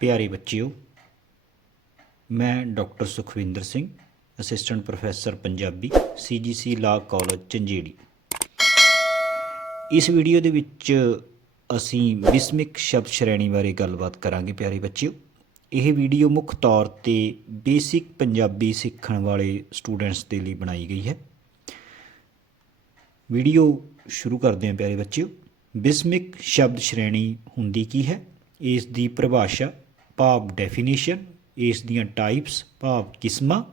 ਪਿਆਰੇ ਬੱਚਿਓ, ਮੈਂ doctor Sukhwinder Singh, assistant professor Punjabi CGC law college Chanjeri ਇਸ ਵੀਡੀਓ ਦੇ ਵਿੱਚ ਅਸੀਂ ਬਿਸਮਿਕ ਸ਼ਬਦ ਸ਼੍ਰੇਣੀ ਬਾਰੇ ਗੱਲਬਾਤ ਕਰਾਂਗੇ, ਪਿਆਰੇ ਬੱਚਿਓ। ਇਹ ਵੀਡੀਓ ਮੁੱਖ ਤੌਰ ਤੇ ਬੇਸਿਕ ਪੰਜਾਬੀ ਸਿੱਖਣ ਵਾਲੇ ਸਟੂਡੈਂਟਸ ਦੇ ਲਈ ਬਣਾਈ ਗਈ ਹੈ। ਵੀਡੀਓ ਸ਼ੁਰੂ ਕਰਦੇ ਹਾਂ, ਪਿਆਰੇ ਬੱਚਿਓ। ਬਿਸਮਿਕ ਸ਼ਬਦ ਸ਼੍ਰੇਣੀ ਹੁੰਦੀ ਕੀ ਹੈ? ਇਸ ਦੀ ਪਰਿਭਾਸ਼ਾ ਭਾਵ ਡੈਫੀਨੇਸ਼ਨ ਇਸ ਦੀਆਂ ਟਾਈਪਸ ਭਾਵ ਕਿਸਮਾਂ,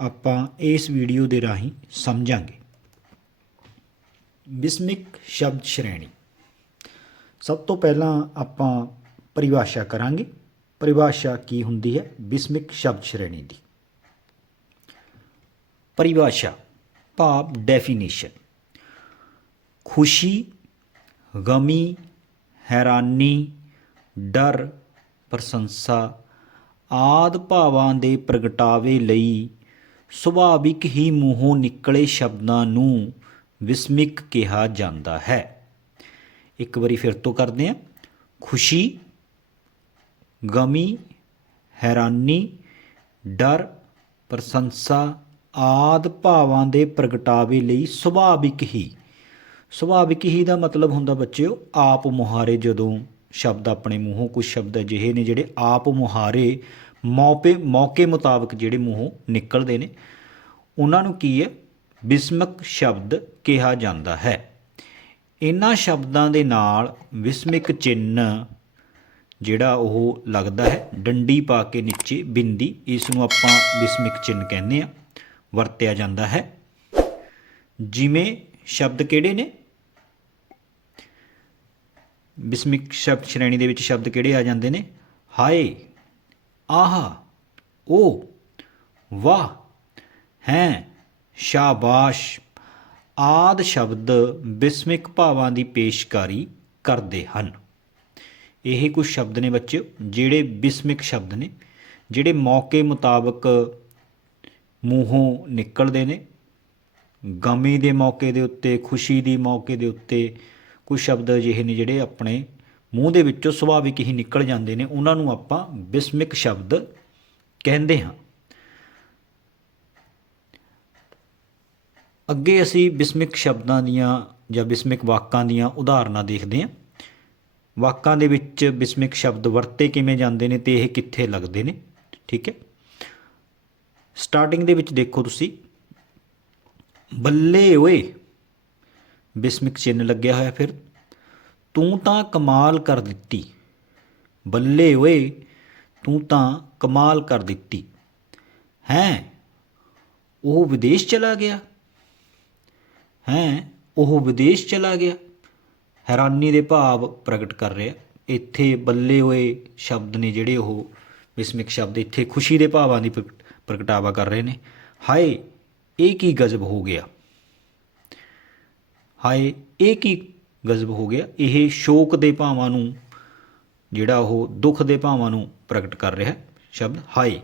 ਆਪਾਂ ਇਸ ਵੀਡੀਓ ਦੇ ਰਾਹੀਂ ਸਮਝਾਂਗੇ। ਬਿਸਮਿਕ ਸ਼ਬਦ ਸ਼੍ਰੇਣੀ। ਸਭ ਤੋਂ ਪਹਿਲਾਂ ਆਪਾਂ ਪਰਿਭਾਸ਼ਾ ਕਰਾਂਗੇ। ਪਰਿਭਾਸ਼ਾ ਕੀ ਹੁੰਦੀ ਹੈ? ਬਿਸਮਿਕ ਸ਼ਬਦ ਸ਼੍ਰੇਣੀ ਦੀ। ਪਰਿਭਾਸ਼ਾ, ਭਾਵ ਡੈਫੀਨੇਸ਼ਨ ਖੁਸ਼ੀ, ਗਮੀ, ਹੈਰਾਨੀ, ਡਰ ਪ੍ਰਸ਼ੰਸਾ, ਆਦ ਭਾਵਾਂ ਦੇ ਪ੍ਰਗਟਾਵੇ ਲਈ ਸੁਭਾਵਿਕ ਹੀ ਮੂੰਹੋਂ ਨਿਕਲੇ ਸ਼ਬਦਾਂ ਨੂੰ ਵਿਸਮਿਕ ਕਿਹਾ ਜਾਂਦਾ ਹੈ। ਇੱਕ ਵਾਰੀ ਫਿਰ ਤੋਂ ਕਰਦੇ ਹਾਂ। ਖੁਸ਼ੀ, ਗਮੀ, ਹੈਰਾਨੀ, ਡਰ, ਪ੍ਰਸ਼ੰਸਾ, ਆਦ ਭਾਵਾਂ ਦੇ ਪ੍ਰਗਟਾਵੇ ਲਈ ਸੁਭਾਵਿਕ ਹੀ। ਸੁਭਾਵਿਕ ਹੀ ਦਾ ਮਤਲਬ ਹੁੰਦਾ ਬੱਚਿਓ, ਆਪ ਮੁਹਾਰੇ ਜਦੋਂ ਸ਼ਬਦ ਆਪਣੇ ਮੂੰਹੋਂ ਕੁਝ ਸ਼ਬਦ ਅਜਿਹੇ ਨੇ ਜਿਹੜੇ ਆਪ ਮੁਹਾਰੇ ਮੌਕੇ ਮੌਕੇ ਮੁਤਾਬਕ ਜਿਹੜੇ ਮੂੰਹੋਂ ਨਿਕਲਦੇ ਨੇ। ਉਹਨਾਂ ਨੂੰ ਕੀ ਹੈ? ਬਿਸਮਿਕ ਸ਼ਬਦ ਕਿਹਾ ਜਾਂਦਾ ਹੈ। ਇਹਨਾਂ ਸ਼ਬਦਾਂ ਦੇ ਨਾਲ ਵਿਸਮਿਕ ਚਿੰਨ ਜਿਹੜਾ ਉਹ ਲੱਗਦਾ ਹੈ, ਡੰਡੀ ਪਾ ਕੇ ਨੀਚੇ ਬਿੰਦੀ, ਇਸ ਨੂੰ ਆਪਾਂ ਵਿਸਮਿਕ ਚਿੰਨ ਕਹਿੰਦੇ ਆ ਵਰਤਿਆ ਜਾਂਦਾ ਹੈ। ਜਿਵੇਂ ਸ਼ਬਦ ਕਿਹੜੇ ਨੇ? ਬਿਸਮਿਕ ਸ਼ਬਦ ਸ਼੍ਰੇਣੀ ਦੇ ਵਿੱਚ ਸ਼ਬਦ ਕਿਹੜੇ ਆ ਜਾਂਦੇ ਨੇ? ਹਾਏ, ਆਹਾ, ਓ, ਵਾਹ, ਹੈ, ਸ਼ਾਬਾਸ਼, ਆਦ ਸ਼ਬਦ ਬਿਸਮਿਕ ਭਾਵਾਂ ਦੀ ਪੇਸ਼ਕਾਰੀ ਕਰਦੇ ਹਨ। ਇਹ ਕੁਝ ਸ਼ਬਦ ਨੇ ਬੱਚਿਓ, ਜਿਹੜੇ ਬਿਸਮਿਕ ਸ਼ਬਦ ਨੇ, ਜਿਹੜੇ ਮੌਕੇ ਮੁਤਾਬਕ ਮੂੰਹੋਂ ਨਿਕਲਦੇ ਨੇ, ਗਮੀ ਦੇ ਮੌਕੇ ਦੇ ਉੱਤੇ, ਖੁਸ਼ੀ ਦੀ ਮੌਕੇ ਦੇ ਉੱਤੇ ਕੁਝ ਸ਼ਬਦ ਅਜਿਹੇ ਨੇ ਜਿਹੜੇ ਆਪਣੇ ਮੂੰਹ ਦੇ ਵਿੱਚੋਂ ਸੁਭਾਵਿਕ ਹੀ ਨਿਕਲ ਜਾਂਦੇ ਨੇ, ਉਹਨਾਂ ਨੂੰ ਆਪਾਂ ਬਿਸਮਿਕ ਸ਼ਬਦ ਕਹਿੰਦੇ ਹਾਂ। ਅੱਗੇ ਅਸੀਂ ਬਿਸਮਿਕ ਸ਼ਬਦਾਂ ਦੀਆਂ ਜਾਂ ਬਿਸਮਿਕ ਵਾਕਾਂ ਦੀਆਂ ਉਦਾਹਰਨਾਂ ਦੇਖਦੇ ਹਾਂ। ਵਾਕਾਂ ਦੇ ਵਿੱਚ ਬਿਸਮਿਕ ਸ਼ਬਦ ਵਰਤੇ ਕਿਵੇਂ ਜਾਂਦੇ ਨੇ ਤੇ ਇਹ ਕਿੱਥੇ ਲੱਗਦੇ ਨੇ, ਠੀਕ ਹੈ। ਸਟਾਰਟਿੰਗ ਦੇ ਵਿੱਚ ਦੇਖੋ ਤੁਸੀਂ, ਬੱਲੇ ਓਏ ਬਿਸਮਿਕ ਚਿੰਨ ਲੱਗਿਆ ਹੋਇਆ ਫਿਰ। ਤੂੰ ਤਾਂ ਕਮਾਲ ਕਰ ਦਿੱਤੀ। ਬੱਲੇ ਓਏ, ਤੂੰ ਤਾਂ ਕਮਾਲ ਕਰ ਦਿੱਤੀ। ਹੈ, ਉਹ ਵਿਦੇਸ਼ ਚਲਾ ਗਿਆ। ਹੈ, ਉਹ ਵਿਦੇਸ਼ ਚਲਾ ਗਿਆ। ਹੈਰਾਨੀ ਦੇ ਭਾਵ ਪ੍ਰਗਟ ਕਰ ਰਿਹਾ। ਇੱਥੇ ਬੱਲੇ ਹੋਏ ਸ਼ਬਦ ਨੇ ਜਿਹੜੇ ਉਹ ਬਿਸਮਿਕ ਸ਼ਬਦ, ਇੱਥੇ ਖੁਸ਼ੀ ਦੇ ਭਾਵਾਂ ਦੀ ਪ੍ਰਗ- ਪ੍ਰਗਟਾਵਾ ਕਰ ਰਹੇ ਨੇ। ਹਾਏ, ਇਹ ਕੀ ਗਜ਼ਬ ਹੋ ਗਿਆ। ਹਾਏ, ਇਹ ਕੀ ਗਜ਼ਬ ਹੋ ਗਿਆ? ਇਹ ਸ਼ੋਕ ਦੇ ਭਾਵਾਂ ਨੂੰ, ਜਿਹੜਾ ਉਹ ਦੁੱਖ ਦੇ ਭਾਵਾਂ ਨੂੰ ਪ੍ਰਗਟ ਕਰ ਰਿਹਾ ਸ਼ਬਦ, ਹਾਏ,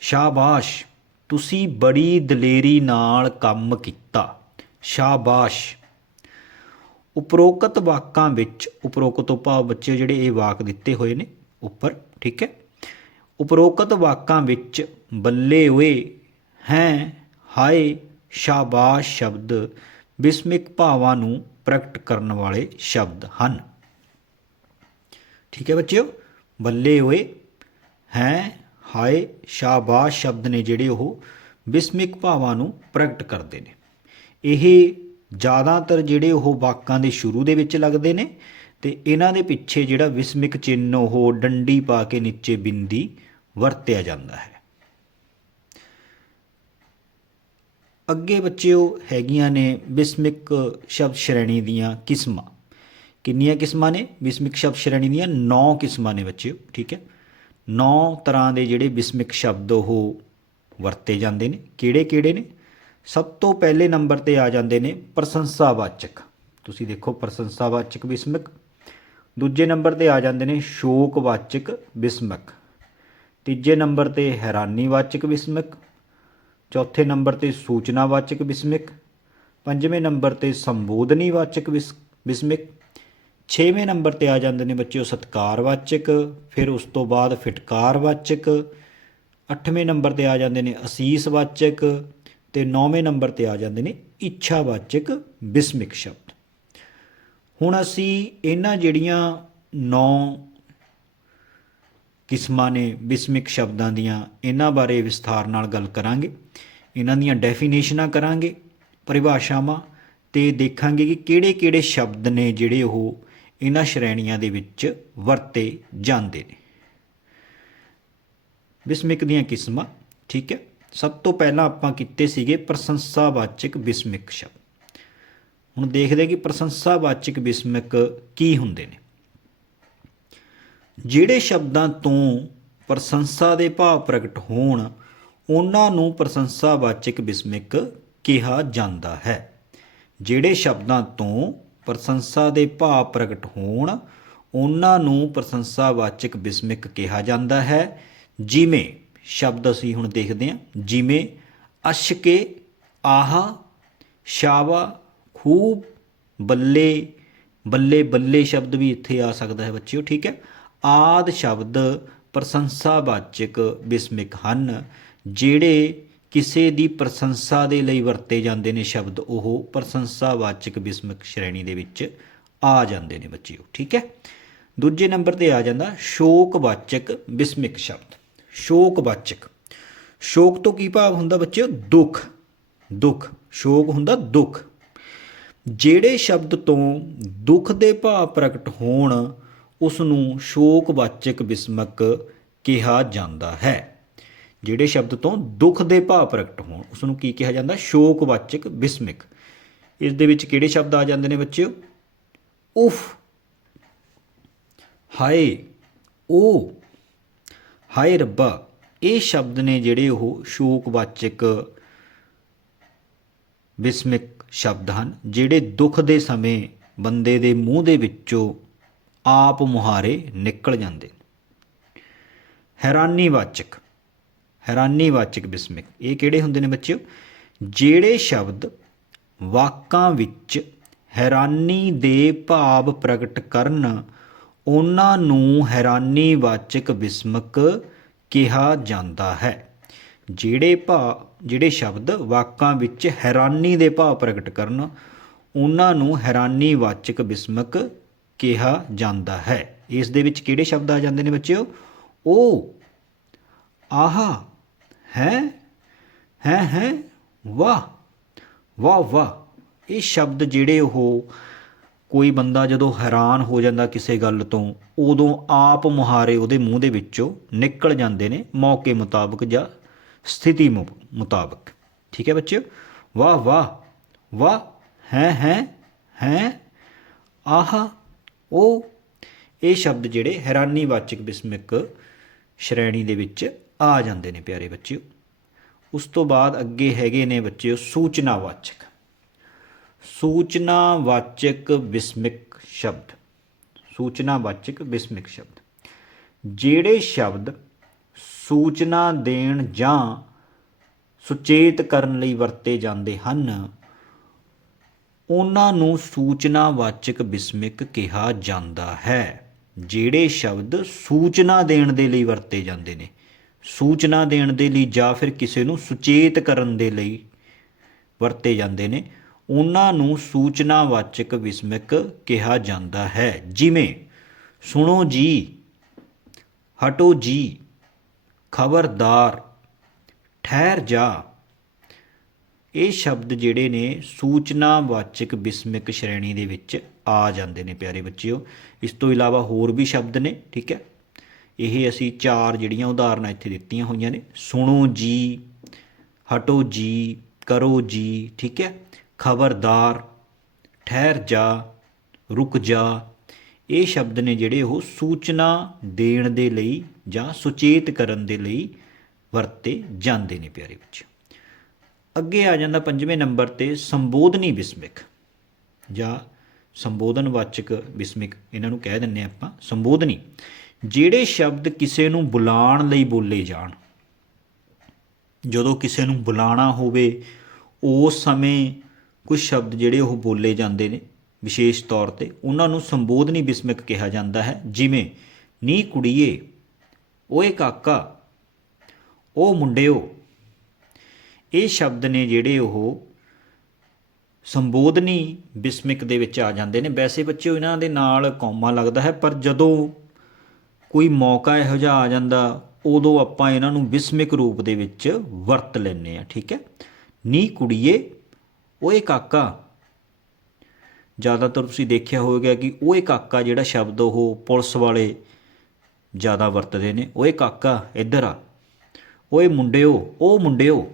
ਸ਼ਾਬਾਸ਼, ਤੁਸੀਂ ਬੜੀ ਦਲੇਰੀ ਨਾਲ ਕੰਮ ਕੀਤਾ, ਸ਼ਾਬਾਸ਼। ਉਪਰੋਕਤ ਵਾਕਾਂ ਵਿੱਚ, ਉਪਰੋਕਤ ਤੋਂ ਭਾਵ ਬੱਚੇ ਜਿਹੜੇ ਇਹ ਵਾਕ ਦਿੱਤੇ ਹੋਏ ਨੇ ਉੱਪਰ, ਠੀਕ ਹੈ? ਉਪਰੋਕਤ ਵਾਕਾਂ ਵਿੱਚ ਬੱਲੇ ਹੋਏ, ਹੈ, ਹਾਏ, ਸ਼ਾਬਾਸ਼ ਸ਼ਬਦ ਵਿਸਮਿਕ ਭਾਵਾਂ ਨੂੰ ਪ੍ਰਗਟ ਕਰਨ ਵਾਲੇ ਸ਼ਬਦ ਹਨ। ਠੀਕ ਹੈ ਬੱਚਿਓ? ਬੱਲੇ ਹੋਏ, ਹੈ, ਹਾਏ, ਸ਼ਾਬਾਸ਼ ਸ਼ਬਦ ਨੇ ਜਿਹੜੇ ਉਹ ਵਿਸਮਿਕ ਭਾਵਾਂ ਨੂੰ ਪ੍ਰਗਟ ਕਰਦੇ ਨੇ। ਇਹ ਜ਼ਿਆਦਾਤਰ ਜਿਹੜੇ ਉਹ ਵਾਕਾਂ ਦੇ ਸ਼ੁਰੂ ਦੇ ਵਿੱਚ ਲੱਗਦੇ ਨੇ ਤੇ ਇਹਨਾਂ ਦੇ ਪਿੱਛੇ ਜਿਹੜਾ ਵਿਸਮਿਕ ਚਿੰਨ ਉਹ ਡੰਡੀ ਪਾ ਕੇ ਨੀਚੇ ਬਿੰਦੀ ਵਰਤਿਆ ਜਾਂਦਾ ਹੈ। ਅੱਗੇ ਬੱਚਿਓ ਹੈਗੀਆਂ ਨੇ ਬਿਸਮਿਕ ਸ਼ਬਦ ਸ਼੍ਰੇਣੀ ਦੀਆਂ ਕਿਸਮਾਂ। ਕਿੰਨੀਆਂ ਕਿਸਮਾਂ ਨੇ? ਬਿਸਮਿਕ ਸ਼ਬਦ ਸ਼੍ਰੇਣੀ ਦੀਆਂ 9 ਕਿਸਮਾਂ ਨੇ ਬੱਚਿਓ, ਠੀਕ ਹੈ? 9 ਤਰ੍ਹਾਂ ਦੇ ਜਿਹੜੇ ਬਿਸਮਿਕ ਸ਼ਬਦ ਉਹ ਵਰਤੇ ਜਾਂਦੇ ਨੇ। ਕਿਹੜੇ ਕਿਹੜੇ ਨੇ? ਸਭ ਤੋਂ ਪਹਿਲੇ ਨੰਬਰ ਤੇ ਆ ਜਾਂਦੇ ਨੇ ਪ੍ਰਸ਼ੰਸਾਵਾਚਕ। ਤੁਸੀਂ ਦੇਖੋ ਪ੍ਰਸ਼ੰਸਾਵਾਚਕ ਬਿਸਮਿਕ। ਦੂਜੇ ਨੰਬਰ ਤੇ ਆ ਜਾਂਦੇ ਨੇ ਸ਼ੋਕਵਾਚਕ ਬਿਸਮਿਕ। ਤੀਜੇ ਨੰਬਰ ਤੇ ਹੈਰਾਨੀਵਾਚਕ ਬਿਸਮਿਕ। ਚੌਥੇ ਨੰਬਰ ਤੇ ਸੂਚਨਾਵਾਚਕ ਬਿਸਮਿਕ, ਪੰਜਵੇਂ ਨੰਬਰ ਤੇ ਸੰਬੋਧਨੀਵਾਚਕ ਬਿਸ- ਬਿਸਮਿਕ, ਛੇਵੇਂ ਨੰਬਰ ਤੇ ਆ ਜਾਂਦੇ ਨੇ ਬੱਚਿਓ ਸਤਕਾਰਵਾਚਕ, ਫਿਰ ਉਸ ਤੋਂ ਬਾਅਦ ਫਿਟਕਾਰਵਾਚਕ, ਅੱਠਵੇਂ ਨੰਬਰ ਤੇ ਆ ਜਾਂਦੇ ਨੇ ਅਸੀਸਵਾਚਕ ਤੇ ਨੌਵੇਂ ਨੰਬਰ ਤੇ ਆ ਜਾਂਦੇ ਨੇ ਇੱਛਾਵਾਚਕ ਬਿਸਮਿਕ ਸ਼ਬਦ। ਹੁਣ ਅਸੀਂ ਇਹਨਾਂ ਜਿਹੜੀਆਂ ਨੌ ਕਿਸਮਾਂ ਨੇ ਬਿਸਮਿਕ ਸ਼ਬਦਾਂ ਦੀਆਂ ਇਹਨਾਂ ਬਾਰੇ ਵਿਸਥਾਰ ਨਾਲ ਗੱਲ ਕਰਾਂਗੇ। ਇਹਨਾਂ ਦੀਆਂ ਡੈਫੀਨੇਸ਼ਨਾਂ ਕਰਾਂਗੇ, ਪਰਿਭਾਸ਼ਾਵਾਂ ਤੇ ਦੇਖਾਂਗੇ ਕਿ ਕਿਹੜੇ-ਕਿਹੜੇ ਸ਼ਬਦ ਨੇ ਜਿਹੜੇ ਉਹ ਇਹਨਾਂ ਸ਼੍ਰੇਣੀਆਂ ਦੇ ਵਿੱਚ ਵਰਤੇ ਜਾਂਦੇ ਨੇ। ਬਿਸਮਿਕ ਦੀਆਂ ਕਿਸਮਾਂ, ਠੀਕ ਹੈ? ਸਭ ਤੋਂ ਪਹਿਲਾਂ ਆਪਾਂ ਕੀਤੇ ਸੀਗੇ ਪ੍ਰਸ਼ੰਸਾਵਾਚਕ ਬਿਸਮਿਕ ਸ਼ਬਦ। ਹੁਣ ਦੇਖਦੇ ਹਾਂ ਕਿ ਪ੍ਰਸ਼ੰਸਾਵਾਚਕ ਬਿਸਮਿਕ ਕੀ ਹੁੰਦੇ ਨੇ। ਜਿਹੜੇ ਸ਼ਬਦਾਂ ਤੋਂ ਪ੍ਰਸ਼ੰਸਾ ਦੇ ਭਾਵ ਪ੍ਰਗਟ ਹੋਣ, ਉਹਨਾਂ ਨੂੰ ਪ੍ਰਸ਼ੰਸਾਵਾਚਕ ਬਿਸਮਿਕ ਕਿਹਾ ਜਾਂਦਾ ਹੈ। ਜਿਹੜੇ ਸ਼ਬਦਾਂ ਤੋਂ ਪ੍ਰਸ਼ੰਸਾ ਦੇ ਭਾਵ ਪ੍ਰਗਟ ਹੋਣ, ਉਹਨਾਂ ਨੂੰ ਪ੍ਰਸ਼ੰਸਾਵਾਚਕ ਬਿਸਮਿਕ ਕਿਹਾ ਜਾਂਦਾ ਹੈ। ਜਿਵੇਂ, ਸ਼ਬਦ ਅਸੀਂ ਹੁਣ ਦੇਖਦੇ ਹਾਂ, ਜਿਵੇਂ, ਅਸ਼ਕੇ, ਆਹਾ, ਸ਼ਾਵਾ, ਖੂਬ, ਬੱਲੇ ਬੱਲੇ ਬੱਲੇ ਸ਼ਬਦ ਵੀ ਇੱਥੇ ਆ ਸਕਦਾ ਹੈ ਬੱਚਿਓ, ਠੀਕ ਹੈ? ਆਦ ਸ਼ਬਦ ਪ੍ਰਸ਼ੰਸਾਵਾਚਕ ਬਿਸਮਿਕ ਹਨ, ਜਿਹੜੇ ਕਿਸੇ ਦੀ ਪ੍ਰਸ਼ੰਸਾ ਦੇ ਲਈ ਵਰਤੇ ਜਾਂਦੇ ਨੇ ਸ਼ਬਦ, ਉਹ ਪ੍ਰਸ਼ੰਸਾਵਾਚਕ ਬਿਸਮਿਕ ਸ਼੍ਰੇਣੀ ਦੇ ਵਿੱਚ ਆ ਜਾਂਦੇ ਨੇ ਬੱਚਿਓ, ਠੀਕ ਹੈ? ਦੂਜੇ ਨੰਬਰ ਤੇ ਆ ਜਾਂਦਾ ਸ਼ੋਕਵਾਚਕ ਬਿਸਮਿਕ ਸ਼ਬਦ, ਸ਼ੋਕਵਾਚਕ। ਸ਼ੋਕ ਤੋਂ ਕੀ ਭਾਵ ਹੁੰਦਾ ਬੱਚਿਓ? ਦੁੱਖ। ਦੁੱਖ। ਸ਼ੋਕ ਹੁੰਦਾ ਦੁੱਖ। ਜਿਹੜੇ ਸ਼ਬਦ ਤੋਂ ਦੁੱਖ ਦੇ ਭਾਵ ਪ੍ਰਗਟ ਹੋਣ ਉਸ ਨੂੰ ਸ਼ੋਕਵਾਚਕ ਬਿਸਮਕ ਕਿਹਾ ਜਾਂਦਾ ਹੈ। ਜਿਹੜੇ ਸ਼ਬਦ ਤੋਂ ਦੁੱਖ ਦੇ ਭਾਵ ਪ੍ਰਗਟ ਹੋਣ ਉਸ ਨੂੰ ਕੀ ਕਿਹਾ ਜਾਂਦਾ? ਸ਼ੋਕਵਾਚਕ ਬਿਸਮਿਕ। ਇਸ ਦੇ ਵਿੱਚ ਕਿਹੜੇ ਸ਼ਬਦ ਆ ਜਾਂਦੇ ਨੇ ਬੱਚਿਓ? ਉਫ। ਹਾਏ। ਓ। ਹਾਏ ਰੱਬਾ। ਇਹ ਸ਼ਬਦ ਨੇ ਜਿਹੜੇ ਉਹ ਸ਼ੋਕਵਾਚਕ ਬਿਸਮਿਕ ਸ਼ਬਦ ਹਨ, ਜਿਹੜੇ ਦੁੱਖ ਦੇ ਸਮੇਂ ਬੰਦੇ ਦੇ ਮੂੰਹ ਦੇ ਵਿੱਚੋਂ ਆਪ ਮੁਹਾਰੇ ਨਿਕਲ ਜਾਂਦੇ ਹੈਰਾਨੀਵਾਚਕ ਹੈਰਾਨੀਵਾਚਕ ਬਿਸਮਿਕ। ਇਹ ਕਿਹੜੇ ਹੁੰਦੇ ਨੇ ਬੱਚਿਓ? ਜਿਹੜੇ ਸ਼ਬਦ ਵਾਕਾਂ ਵਿੱਚ ਹੈਰਾਨੀ ਦੇ ਭਾਵ ਪ੍ਰਗਟ ਕਰਨ, ਉਹਨਾਂ ਨੂੰ ਹੈਰਾਨੀਵਾਚਕ ਬਿਸਮਕ ਕਿਹਾ ਜਾਂਦਾ ਹੈ। ਜਿਹੜੇ ਭਾ, ਜਿਹੜੇ ਸ਼ਬਦ ਵਾਕਾਂ ਵਿੱਚ ਹੈਰਾਨੀ ਦੇ ਭਾਵ ਪ੍ਰਗਟ ਕਰਨ, ਉਹਨਾਂ ਨੂੰ ਹੈਰਾਨੀਵਾਚਕ ਬਿਸਮਕ ਕਿਹਾ ਜਾਂਦਾ ਹੈ। ਇਸ ਦੇ ਵਿੱਚ ਕਿਹੜੇ ਸ਼ਬਦ ਆ ਜਾਂਦੇ ਨੇ ਬੱਚਿਓ? ਉਹ ਆਹਾ। ਹੈ। ਹੈ ਹੈ। ਵਾਹ। ਵਾਹ ਵਾਹ। ਇਹ ਸ਼ਬਦ ਜਿਹੜੇ ਉਹ ਕੋਈ ਬੰਦਾ ਜਦੋਂ ਹੈਰਾਨ ਹੋ ਜਾਂਦਾ ਕਿਸੇ ਗੱਲ ਤੋਂ, ਉਦੋਂ ਆਪ ਮੁਹਾਰੇ ਉਹਦੇ ਮੂੰਹ ਦੇ ਵਿੱਚੋਂ ਨਿਕਲ ਜਾਂਦੇ ਨੇ ਮੌਕੇ ਮੁਤਾਬਕ ਜਾਂ ਸਥਿਤੀ ਮੁ- ਮੁਤਾਬਕ। ਠੀਕ ਹੈ ਬੱਚਿਓ? ਵਾਹ ਵਾਹ। ਵਾਹ। ਹੈ ਹੈ। ਹੈ। ਆਹਾ। ਉਹ ਇਹ ਸ਼ਬਦ ਜਿਹੜੇ ਹੈਰਾਨੀਵਾਚਕ ਬਿਸਮਿਕ ਸ਼੍ਰੇਣੀ ਦੇ ਵਿੱਚ ਆ ਜਾਂਦੇ ਨੇ ਪਿਆਰੇ ਬੱਚਿਓ। ਉਸ ਤੋਂ ਬਾਅਦ ਅੱਗੇ ਹੈਗੇ ਨੇ ਬੱਚਿਓ ਸੂਚਨਾਵਾਚਕ ਸੂਚਨਾਵਾਚਕ ਬਿਸਮਿਕ ਸ਼ਬਦ। ਸੂਚਨਾਵਾਚਕ ਬਿਸਮਿਕ ਸ਼ਬਦ। ਜਿਹੜੇ ਸ਼ਬਦ ਸੂਚਨਾ ਦੇਣ ਜਾਂ ਸੁਚੇਤ ਕਰਨ ਲਈ ਵਰਤੇ ਜਾਂਦੇ ਹਨ ਉਹਨਾਂ ਨੂੰ ਸੂਚਨਾਵਾਚਕ ਬਿਸਮਿਕ ਕਿਹਾ ਜਾਂਦਾ ਹੈ, ਜਿਹੜੇ ਸ਼ਬਦ ਸੂਚਨਾ ਦੇਣ ਦੇ ਲਈ ਵਰਤੇ ਜਾਂਦੇ ਨੇ। ਸੂਚਨਾ ਦੇਣ ਦੇ ਲਈ ਜਾਂ ਫਿਰ ਕਿਸੇ ਨੂੰ ਸੁਚੇਤ ਕਰਨ ਦੇ ਲਈ ਵਰਤੇ ਜਾਂਦੇ ਨੇ। ਉਹਨਾਂ ਨੂੰ ਸੂਚਨਾਵਾਚਕ ਬਿਸਮਿਕ ਕਿਹਾ ਜਾਂਦਾ ਹੈ। ਜਿਵੇਂ, ਸੁਣੋ ਜੀ, ਹਟੋ ਜੀ, ਖਬਰਦਾਰ, ਠਹਿਰ ਜਾ ਇਹ ਸ਼ਬਦ ਜਿਹੜੇ ਨੇ ਸੂਚਨਾਵਾਚਕ ਬਿਸਮਿਕ ਸ਼੍ਰੇਣੀ ਦੇ ਵਿੱਚ ਆ ਜਾਂਦੇ ਨੇ ਪਿਆਰੇ ਬੱਚਿਓ। ਇਸ ਤੋਂ ਇਲਾਵਾ ਹੋਰ ਵੀ ਸ਼ਬਦ ਨੇ, ਠੀਕ ਹੈ? ਇਹ ਅਸੀਂ ਚਾਰ ਜਿਹੜੀਆਂ ਉਦਾਹਰਨਾਂ ਇੱਥੇ ਦਿੱਤੀਆਂ ਹੋਈਆਂ ਨੇ। ਸੁਣੋ ਜੀ, ਹਟੋ ਜੀ, ਕਰੋ ਜੀ, ਠੀਕ ਹੈ? ਖਬਰਦਾਰ, ਠਹਿਰ ਜਾ, ਰੁਕ ਜਾ। ਇਹ ਸ਼ਬਦ ਨੇ ਜਿਹੜੇ ਉਹ ਸੂਚਨਾ ਦੇਣ ਦੇ ਲਈ ਜਾਂ ਸੁਚੇਤ ਕਰਨ ਦੇ ਲਈ ਵਰਤੇ ਜਾਂਦੇ ਨੇ ਪਿਆਰੇ ਬੱਚਿਓ। ਅੱਗੇ ਆ ਜਾਂਦਾ ਪੰਜਵੇਂ ਨੰਬਰ ਤੇ ਸੰਬੋਧਨੀ ਬਿਸਮਿਕ ਜਾਂ ਸੰਬੋਧਨਵਾਚਕ ਬਿਸਮਿਕ, ਇਹਨਾਂ ਨੂੰ ਕਹਿ ਦਿੰਨੇ ਆਪਾਂ, ਸੰਬੋਧਨੀ। ਜਿਹੜੇ ਸ਼ਬਦ ਕਿਸੇ ਨੂੰ ਬੁਲਾਉਣ ਲਈ ਬੋਲੇ ਜਾਣ, ਜਦੋਂ ਕਿਸੇ ਨੂੰ ਬੁਲਾਣਾ ਹੋਵੇ, ਉਸ ਸਮੇਂ ਕੁਝ ਸ਼ਬਦ ਜਿਹੜੇ ਉਹ ਬੋਲੇ ਜਾਂਦੇ ਨੇ, ਵਿਸ਼ੇਸ਼ ਤੌਰ ਤੇ, ਉਹਨਾਂ ਨੂੰ ਸੰਬੋਧਨੀ ਬਿਸਮਿਕ ਕਿਹਾ ਜਾਂਦਾ ਹੈ, ਜਿਵੇਂ, ਨੀ ਕੁੜੀਏ, ਓਏ ਕਾਕਾ ਉਹ ਮੁੰਡਿਓ ਇਹ ਸ਼ਬਦ ਨੇ ਜਿਹੜੇ ਉਹ ਸੰਬੋਧਨੀ ਬਿਸਮਿਕ ਦੇ ਵਿੱਚ ਆ ਜਾਂਦੇ ਨੇ। ਵੈਸੇ ਬੱਚਿਓ, ਇਹਨਾਂ ਦੇ ਨਾਲ ਕੌਮਾ ਲੱਗਦਾ ਹੈ, ਪਰ ਜਦੋਂ ਕੋਈ ਮੌਕਾ ਇਹੋ ਜਿਹਾ ਆ ਜਾਂਦਾ, ਉਦੋਂ ਆਪਾਂ ਇਹਨਾਂ ਨੂੰ ਬਿਸਮਿਕ ਰੂਪ ਦੇ ਵਿੱਚ ਵਰਤ ਲੈਂਦੇ ਆ ਠੀਕ ਹੈ? ਨੀ ਕੁੜੀਏ, ਓਏ ਕਾਕਾ। ਜ਼ਿਆਦਾਤਰ ਤੁਸੀਂ ਦੇਖਿਆ ਹੋਵੇਗਾ ਕਿ ਓਏ ਕਾਕਾ ਜਿਹੜਾ ਸ਼ਬਦ ਉਹ ਪੁਲਿਸ ਵਾਲੇ ਜ਼ਿਆਦਾ ਵਰਤਦੇ ਨੇ। ਓਏ ਕਾਕਾ, ਇੱਧਰ ਆ। ਓਏ ਮੁੰਡਿਓ ਉਹ ਮੁੰਡਿਓ।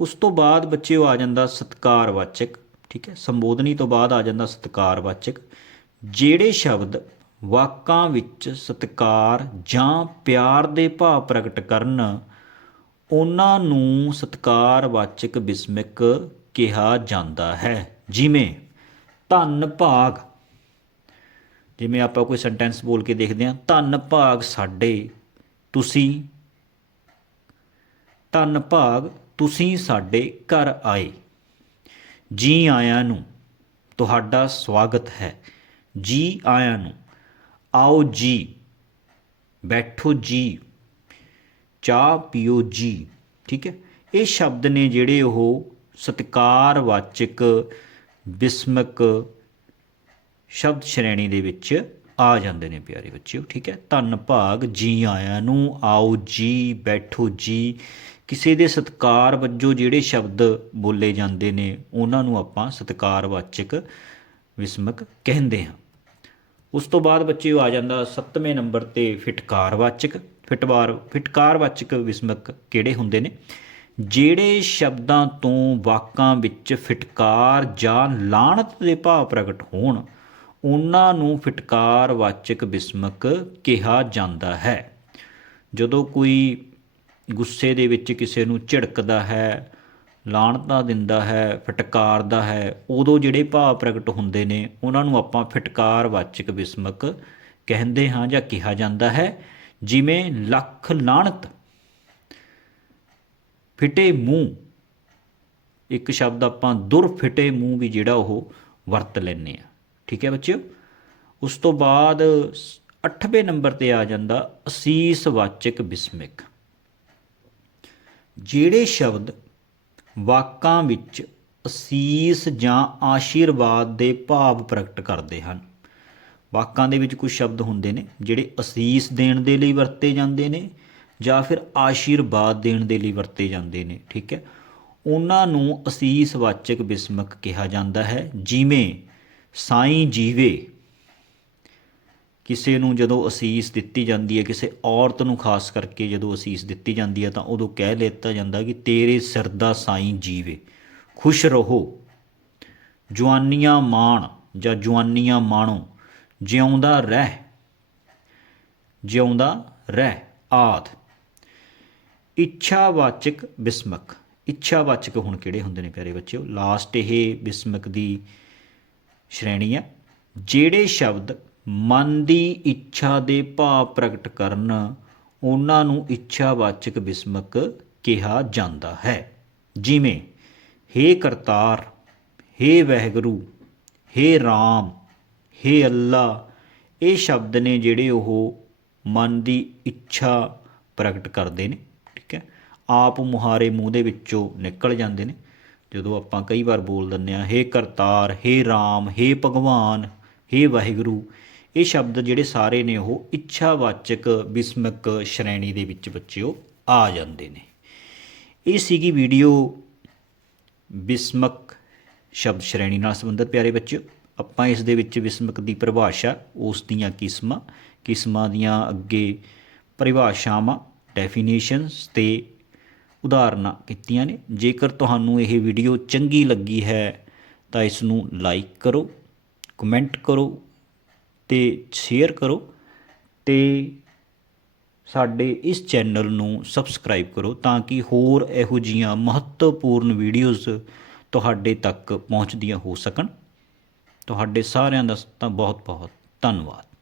ਉਸ ਤੋਂ ਬਾਅਦ ਬੱਚੇ ਉਹ ਆ ਜਾਂਦਾ ਸਤਕਾਰਵਾਚਕ ਠੀਕ ਹੈ, ਸੰਬੋਧਨੀ ਤੋਂ ਬਾਅਦ ਆ ਜਾਂਦਾ ਸਤਕਾਰਵਾਚਕ ਜਿਹੜੇ ਸ਼ਬਦ ਵਾਕਾਂ ਵਿੱਚ ਸਤਕਾਰ ਜਾਂ ਪਿਆਰ ਦੇ ਭਾਵ ਪ੍ਰਗਟ ਕਰਨ, ਉਹਨਾਂ ਨੂੰ ਸਤਕਾਰਵਾਚਕ ਬਿਸਮਿਕ ਕਿਹਾ ਜਾਂਦਾ ਹੈ। ਜਿਵੇਂ, ਧੰਨ ਭਾਗ। ਜਿਵੇਂ ਆਪਾਂ ਕੋਈ ਸੈਂਟੈਂਸ ਬੋਲ ਕੇ ਦੇਖਦੇ ਹਾਂ, ਧੰਨ ਭਾਗ ਸਾਡੇ, ਤੁਸੀਂ। ਧੰਨ ਭਾਗ ਤੁਸੀਂ ਸਾਡੇ ਘਰ ਆਏ। ਜੀ ਆਇਆਂ ਨੂੰ ਤੁਹਾਡਾ ਸਵਾਗਤ ਹੈ। ਜੀ ਆਇਆਂ ਨੂੰ, ਆਓ ਜੀ, ਬੈਠੋ ਜੀ, ਚਾਹ ਪੀਓ ਜੀ। ਠੀਕ ਹੈ? ਇਹ ਸ਼ਬਦ ਨੇ ਜਿਹੜੇ ਉਹ ਸਤਿਕਾਰਵਾਚਕ, ਬਿਸਮਕ ਸ਼ਬਦ ਸ਼੍ਰੇਣੀ ਦੇ ਵਿੱਚ ਆ ਜਾਂਦੇ ਨੇ ਪਿਆਰੇ ਬੱਚਿਓ। ਠੀਕ ਹੈ? ਧੰਨ ਭਾਗ, ਜੀ ਆਇਆਂ ਨੂੰ, ਆਓ ਜੀ, ਬੈਠੋ ਜੀ ਕਿਸੇ ਦੇ ਸਤਕਾਰ ਵਜੋਂ ਜਿਹੜੇ ਸ਼ਬਦ ਬੋਲੇ ਜਾਂਦੇ ਨੇ, ਉਹਨਾਂ ਨੂੰ ਆਪਾਂ ਸਤਿਕਾਰਵਾਚਕ ਵਿਸਮਕ ਕਹਿੰਦੇ ਹਾਂ। ਉਸ ਤੋਂ ਬਾਅਦ ਬੱਚਿਓ ਆ ਜਾਂਦਾ ਸੱਤਵੇਂ ਨੰਬਰ ਤੇ ਫਿਟਕਾਰਵਾਚਕ। ਫਿਟਵਾਰ, ਫਿਟਕਾਰਵਾਚਕ ਵਿਸਮਕ ਕਿਹੜੇ ਹੁੰਦੇ ਨੇ? ਜਿਹੜੇ ਸ਼ਬਦਾਂ ਤੋਂ ਵਾਕਾਂ ਵਿੱਚ ਫਿਟਕਾਰ ਜਾਂ ਲਾਣਤ ਦੇ ਭਾਵ ਪ੍ਰਗਟ ਹੋਣ, ਉਹਨਾਂ ਨੂੰ ਫਿਟਕਾਰਵਾਚਕ ਬਿਸਮਕ ਕਿਹਾ ਜਾਂਦਾ ਹੈ। ਜਦੋਂ ਕੋਈ ਗੁੱਸੇ ਦੇ ਵਿੱਚ ਕਿਸੇ ਨੂੰ ਝਿੜਕਦਾ ਹੈ ਲਾਹਣਤਾ ਦਿੰਦਾ ਹੈ, ਫਟਕਾਰਦਾ ਹੈ, ਉਦੋਂ ਜਿਹੜੇ ਭਾਵ ਪ੍ਰਗਟ ਹੁੰਦੇ ਨੇ, ਉਹਨਾਂ ਨੂੰ ਆਪਾਂ ਫਿਟਕਾਰਵਾਚਕ ਬਿਸਮਕ ਕਹਿੰਦੇ ਹਾਂ ਜਾਂ ਕਿਹਾ ਜਾਂਦਾ ਹੈ। ਜਿਵੇਂ ਲੱਖ ਲਾਹਣਤ ਫਿਟੇ ਮੂੰਹ, ਇੱਕ ਸ਼ਬਦ ਆਪਾਂ ਦੁਰ ਫਿਟੇ ਮੂੰਹ ਵੀ ਜਿਹੜਾ ਉਹ ਵਰਤ ਲੈਂਦੇ ਆ ਠੀਕ ਹੈ ਬੱਚਿਓ? ਉਸ ਤੋਂ ਬਾਅਦ 8ਵੇਂ ਨੰਬਰ ਤੇ ਆ ਜਾਂਦਾ ਅਸੀਸ ਵਾਚਕ ਬਿਸਮਿਕ ਜਿਹੜੇ ਸ਼ਬਦ ਵਾਕਾਂ ਵਿੱਚ ਅਸੀਸ ਜਾਂ ਆਸ਼ੀਰਵਾਦ ਦੇ ਭਾਵ ਪ੍ਰਗਟ ਕਰਦੇ ਹਨ, ਵਾਕਾਂ ਦੇ ਵਿੱਚ ਕੁਝ ਸ਼ਬਦ ਹੁੰਦੇ ਨੇ ਜਿਹੜੇ ਅਸੀਸ ਦੇਣ ਦੇ ਲਈ ਵਰਤੇ ਜਾਂਦੇ ਨੇ ਜਾਂ ਫਿਰ ਆਸ਼ੀਰਵਾਦ ਦੇਣ ਦੇ ਲਈ ਵਰਤੇ ਜਾਂਦੇ ਨੇ, ਠੀਕ ਹੈ? ਉਹਨਾਂ ਨੂੰ ਅਸੀਸ ਵਾਚਕ ਬਿਸਮਕ ਕਿਹਾ ਜਾਂਦਾ ਹੈ, ਜਿਵੇਂ, ਸਾਈਂ ਜੀਵੇ ਕਿਸੇ ਨੂੰ ਜਦੋਂ ਅਸੀਸ ਦਿੱਤੀ ਜਾਂਦੀ ਹੈ, ਕਿਸੇ ਔਰਤ ਨੂੰ ਖਾਸ ਕਰਕੇ ਜਦੋਂ ਅਸੀਸ ਦਿੱਤੀ ਜਾਂਦੀ ਹੈ, ਤਾਂ ਉਦੋਂ ਕਹਿ ਲਿੱਤਾ ਜਾਂਦਾ ਕਿ ਤੇਰੇ ਸਿਰ ਦਾ ਸਾਈਂ ਜੀਵੇ, ਖੁਸ਼ ਰਹੋ। ਜਵਾਨੀਆਂ ਮਾਣ ਜਾਂ ਜਵਾਨੀਆਂ ਮਾਣੋ, ਜਿਉਂਦਾ ਰਹਿ ਜਿਉਂਦਾ ਰਹਿ ਆਦ। ਇੱਛਾਵਾਚਕ ਬਿਸਮਕ, ਇੱਛਾਵਾਚਕ ਹੁਣ ਕਿਹੜੇ ਹੁੰਦੇ ਨੇ ਪਿਆਰੇ ਬੱਚਿਓ? ਲਾਸਟ ਇਹ ਬਿਸਮਕ ਦੀ ਸ਼੍ਰੇਣੀ ਹੈ, ਜਿਹੜੇ ਸ਼ਬਦ ਮਨ ਦੀ ਇੱਛਾ ਦੇ ਭਾਵ ਪ੍ਰਗਟ ਕਰਨ ਉਹਨਾਂ ਨੂੰ ਇੱਛਾਵਾਚਕ ਬਿਸਮਕ ਕਿਹਾ ਜਾਂਦਾ ਹੈ। ਜਿਵੇਂ, ਹੇ ਕਰਤਾਰ, ਹੇ ਵਹਿਗੁਰੂ, ਹੇ ਰਾਮ, ਹੇ ਅੱਲਾ, ਇਹ ਸ਼ਬਦ ਨੇ ਜਿਹੜੇ ਉਹ ਮਨ ਦੀ ਇੱਛਾ ਪ੍ਰਗਟ ਕਰਦੇ ਨੇ, ਠੀਕ ਹੈ? ਆਪ ਮੁਹਾਰੇ ਮੂੰਹ ਦੇ ਵਿੱਚੋਂ ਨਿਕਲ ਜਾਂਦੇ ਨੇ। ਜਦੋਂ ਆਪਾਂ ਕਈ ਵਾਰ ਬੋਲ ਦਿੰਦੇ ਆ ਹੇ ਕਰਤਾਰ, ਹੇ ਰਾਮ, ਹੇ ਭਗਵਾਨ, ਹੇ ਵਾਹਿਗੁਰੂ ਇਹ ਸ਼ਬਦ ਜਿਹੜੇ ਸਾਰੇ ਨੇ ਉਹ ਇੱਛਾਵਾਚਕ, ਬਿਸਮਕ ਸ਼੍ਰੇਣੀ ਦੇ ਵਿੱਚ ਬੱਚਿਓ ਆ ਜਾਂਦੇ ਨੇ। ਇਹ ਸੀਗੀ ਵੀਡੀਓ ਬਿਸਮਕ ਸ਼ਬਦ ਸ਼੍ਰੇਣੀ ਨਾਲ ਸੰਬੰਧਿਤ, ਪਿਆਰੇ ਬੱਚਿਓ। ਆਪਾਂ ਇਸ ਦੇ ਵਿੱਚ ਬਿਸਮਕ ਦੀ ਪਰਿਭਾਸ਼ਾ, ਉਸ ਦੀਆਂ ਕਿਸਮਾਂ ਕਿਸਮਾਂ ਦੀਆਂ ਅੱਗੇ ਪਰਿਭਾਸ਼ਾਵਾਂ ਡੈਫੀਨੇਸ਼ਨਸ ਤੇ ਉਦਾਹਰਨਾਂ ਕੀਤੀਆਂ ਨੇ। ਜੇਕਰ ਤੁਹਾਨੂੰ ਇਹ ਵੀਡੀਓ ਚੰਗੀ ਲੱਗੀ ਹੈ ਤਾਂ ਇਸ ਨੂੰ ਲਾਈਕ ਕਰੋ ਕਮੈਂਟ ਕਰੋ ਤੇ ਸ਼ੇਅਰ ਕਰੋ ਅਤੇ ਸਾਡੇ ਇਸ ਚੈਨਲ ਨੂੰ ਸਬਸਕ੍ਰਾਈਬ ਕਰੋ ਤਾਂ ਕਿ ਹੋਰ ਇਹੋ ਜਿਹੀਆਂ ਮਹੱਤਵਪੂਰਨ ਵੀਡੀਓਜ਼ ਤੁਹਾਡੇ ਤੱਕ ਪਹੁੰਚਦੀਆਂ ਹੋ ਸਕਣ। ਤੁਹਾਡੇ ਸਾਰਿਆਂ ਦਾ ਤਾਂ ਬਹੁਤ ਬਹੁਤ ਧੰਨਵਾਦ।